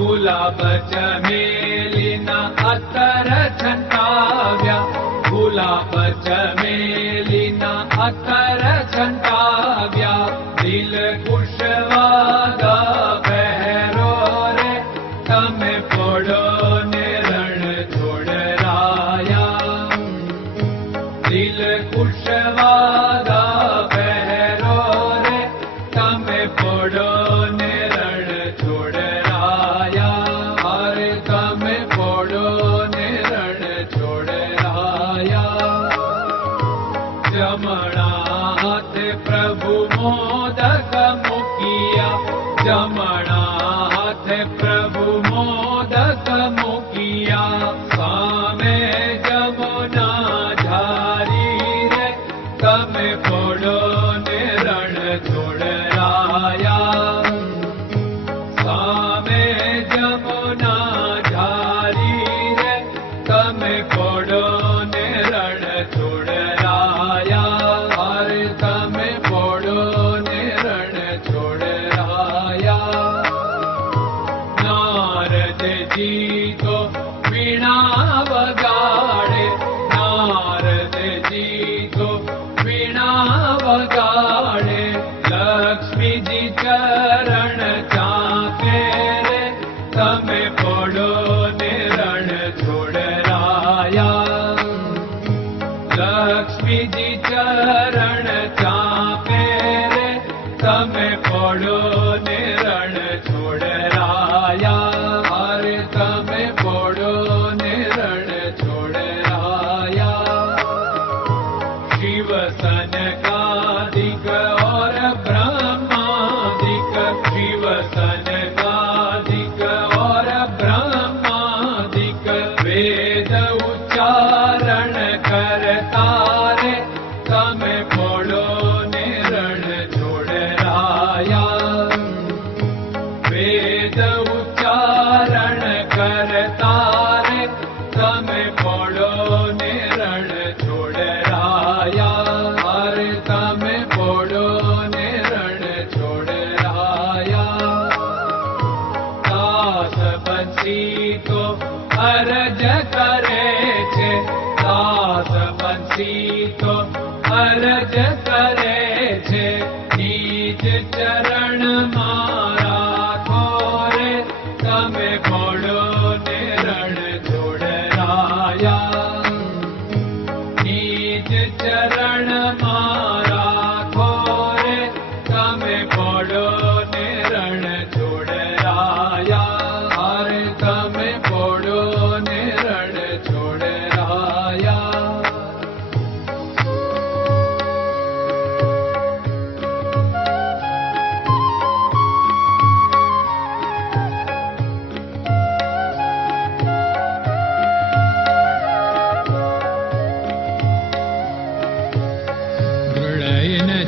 गुलाब चमेलिना नार छन्ताव्या गुलाब चमेलिना अतर छन्ताव्या दिल कुशवादा झण् रे तमे पडो ने con ચરણ ચાપે રે તમે પોડો अरज करे चरण मारा खोरे तमे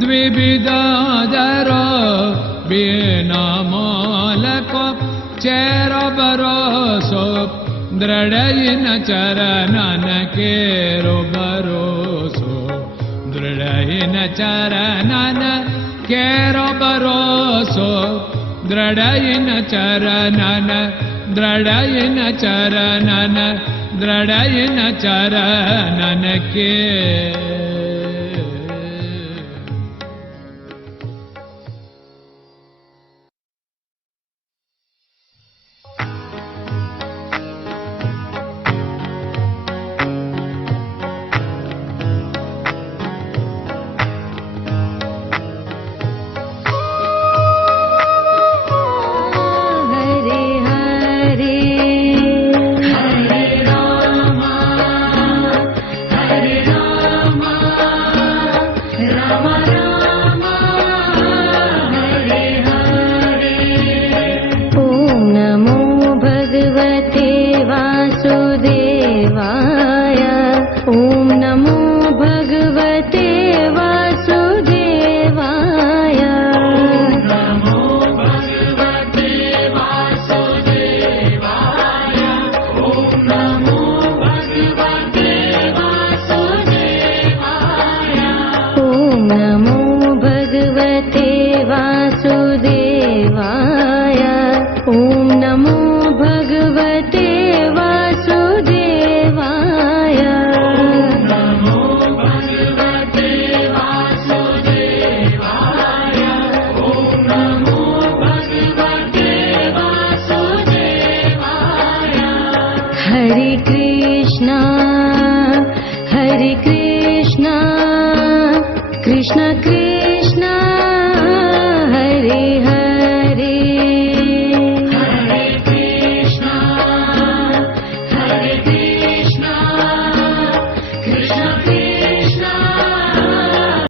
द्विविदादर बिना मालको चेर बरोसो केरो बरोसो दृढयिन चरणन केरो दृढयिन चरणन दृढयिन चरणन दृढयिन चरणन कृष्ण कृष्ण